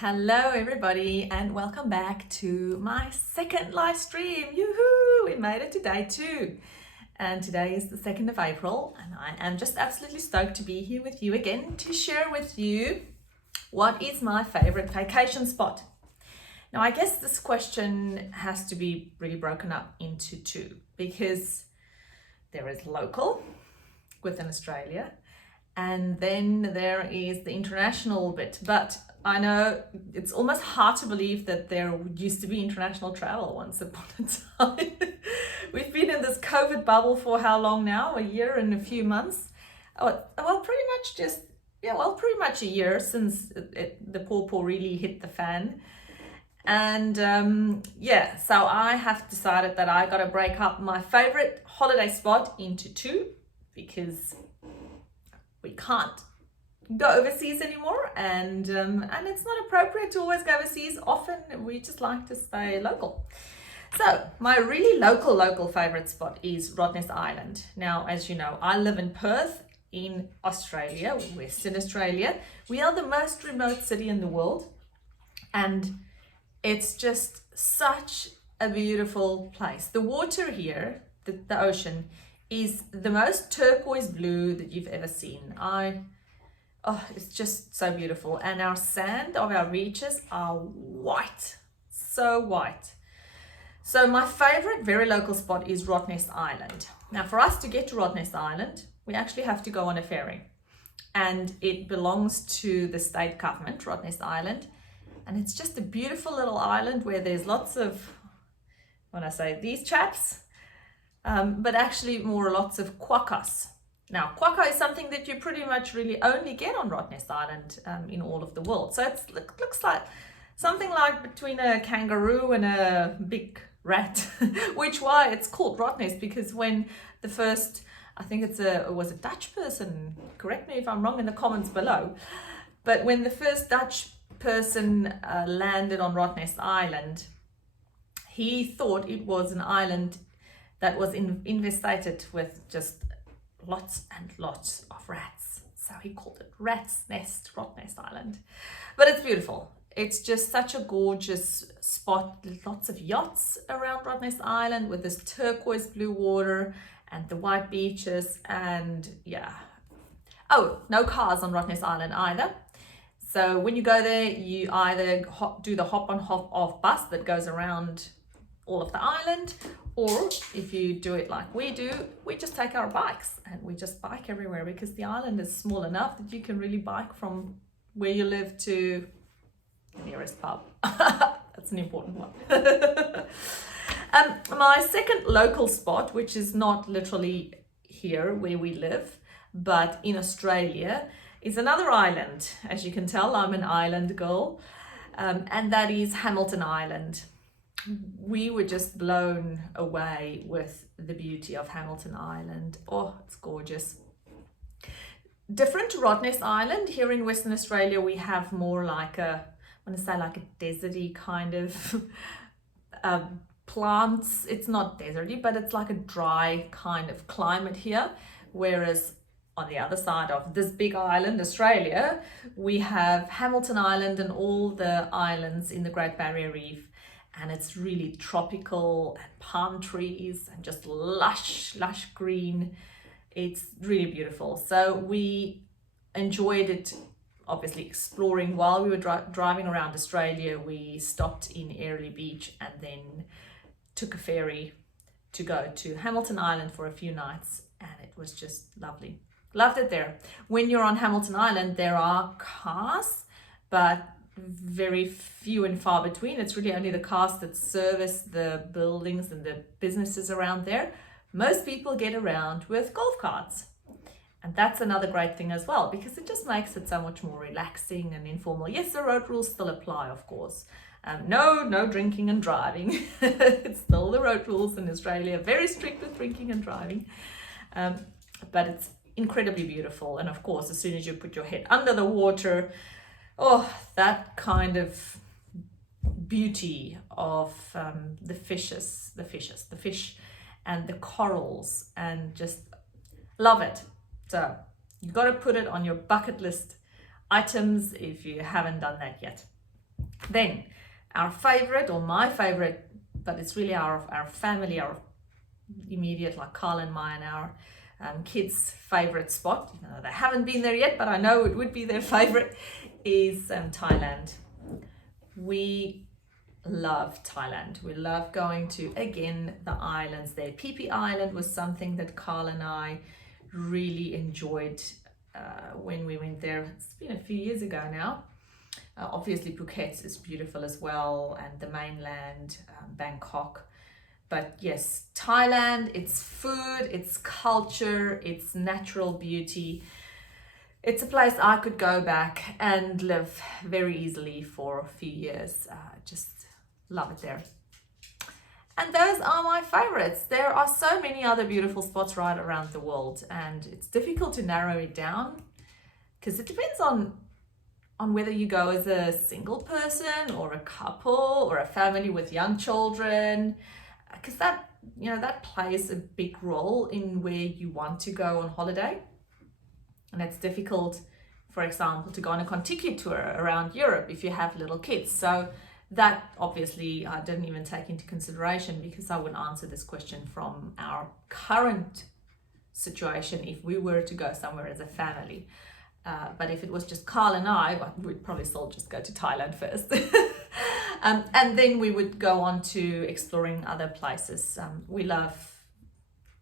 Hello everybody and welcome back to my second live stream. Yoo-hoo! We made it to day 2 and today is the 2nd of April and I am just absolutely stoked to be here with you again to share with you what is my favorite vacation spot. Now I guess this question has to be really broken up into two because there is local within Australia and then there is the international bit, but I know it's almost hard to believe that there used to be international travel once upon a time. We've been in this COVID bubble for how long now? A year and a few months? Pretty much a year since the paw really hit the fan. And so I have decided that I got to break up my favorite holiday spot into two because we can't go overseas anymore, and it's not appropriate to always go overseas. Often we just like to stay local. So my really local favorite spot is Rottnest Island. Now, as you know, I live in Perth in Australia, Western Australia. We are the most remote city in the world, and it's just such a beautiful place. The water here, the ocean, is the most turquoise blue that you've ever seen. It's just so beautiful. And our sand of our beaches are white, so white. So my favorite very local spot is Rottnest Island. Now for us to get to Rottnest Island, we actually have to go on a ferry. And it belongs to the state government, Rottnest Island. And it's just a beautiful little island where there's lots of, when I say these chaps, but actually lots of quokkas. Now, quokka is something that you pretty much really only get on Rottnest Island in all of the world. So it looks like something like between a kangaroo and a big rat, which why it's called Rottnest, because when the first, I think it was a Dutch person, correct me if I'm wrong in the comments below, but when the first Dutch person landed on Rottnest Island, he thought it was an island that was infested with just lots and lots of rats. So he called it Rat's Nest, Rottnest Island. But it's beautiful. It's just such a gorgeous spot. Lots of yachts around Rottnest Island with this turquoise blue water and the white beaches and yeah. Oh, no cars on Rottnest Island either. So when you go there, you either do the hop on hop off bus that goes around all of the island, or if you do it like we do, we just take our bikes and we just bike everywhere because the island is small enough that you can really bike from where you live to the nearest pub. That's an important one. My second local spot, which is not literally here where we live, but in Australia, is another island. As you can tell, I'm an island girl, and that is Hamilton Island. We were just blown away with the beauty of Hamilton Island. Oh, it's gorgeous. Different to Rottnest Island, here in Western Australia, we have more like I want to say like a deserty kind of plants. It's not deserty, but it's like a dry kind of climate here. Whereas on the other side of this big island, Australia, we have Hamilton Island and all the islands in the Great Barrier Reef. And it's really tropical and palm trees and just lush green. It's really beautiful. So we enjoyed it, obviously exploring while we were driving around Australia. We stopped in Airlie Beach and then took a ferry to go to Hamilton Island for a few nights. And it was just lovely. Loved it there. When you're on Hamilton Island, there are cars, but very few and far between. It's really only the cars that service the buildings and the businesses around there. Most people get around with golf carts. And that's another great thing as well, because it just makes it so much more relaxing and informal. Yes, the road rules still apply, of course. No drinking and driving. It's still the road rules in Australia, very strict with drinking and driving. But it's incredibly beautiful. And of course, as soon as you put your head under the water, oh, that kind of beauty of the fish and the corals, and just love it. So you've got to put it on your bucket list items if you haven't done that yet. Then our favorite, or my favorite, but it's really our family, our immediate, like Carl and mine, our kids' favorite spot, even though they haven't been there yet, but I know it would be their favorite, is Thailand. We love Thailand. We love going to, again, the islands there. Phi Phi Island was something that Carl and I really enjoyed when we went there. It's been a few years ago now. Obviously Phuket is beautiful as well, and the mainland, Bangkok. But yes, Thailand, its food, its culture, its natural beauty. It's a place I could go back and live very easily for a few years. Just love it there. And those are my favorites. There are so many other beautiful spots right around the world, and it's difficult to narrow it down because it depends on whether you go as a single person or a couple or a family with young children, because that plays a big role in where you want to go on holiday. And it's difficult, for example, to go on a Contiki tour around Europe if you have little kids. So that obviously I didn't even take into consideration, because I would answer this question from our current situation if we were to go somewhere as a family. But if it was just Carl and I, we'd probably still just go to Thailand first. And then we would go on to exploring other places. We love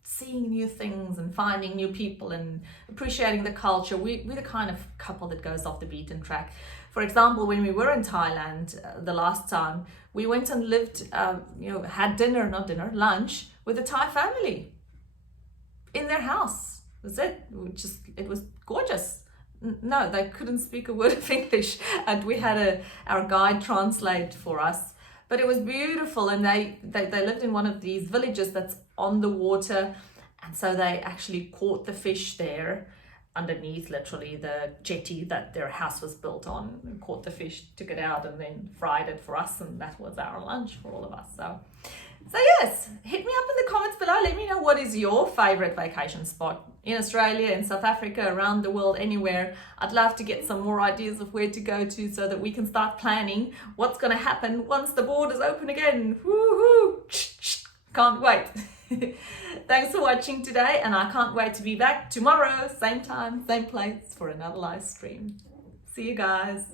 seeing new things and finding new people and appreciating the culture. We're the kind of couple that goes off the beaten track. For example, when we were in Thailand the last time, we went and lived, had lunch with a Thai family in their house. That's it. It was gorgeous. No, they couldn't speak a word of English, and we had our guide translate for us. But it was beautiful, and they lived in one of these villages that's on the water, and so they actually caught the fish there underneath, literally, the jetty that their house was built on, and caught the fish, took it out, and then fried it for us, and that was our lunch for all of us. So yes, hit me up in the comments below. Let me know what is your favorite vacation spot in Australia, in South Africa, around the world, anywhere. I'd love to get some more ideas of where to go to so that we can start planning what's going to happen once the borders open again. Woohoo! Can't wait. Thanks for watching today, and I can't wait to be back tomorrow, same time, same place, for another live stream. See you guys.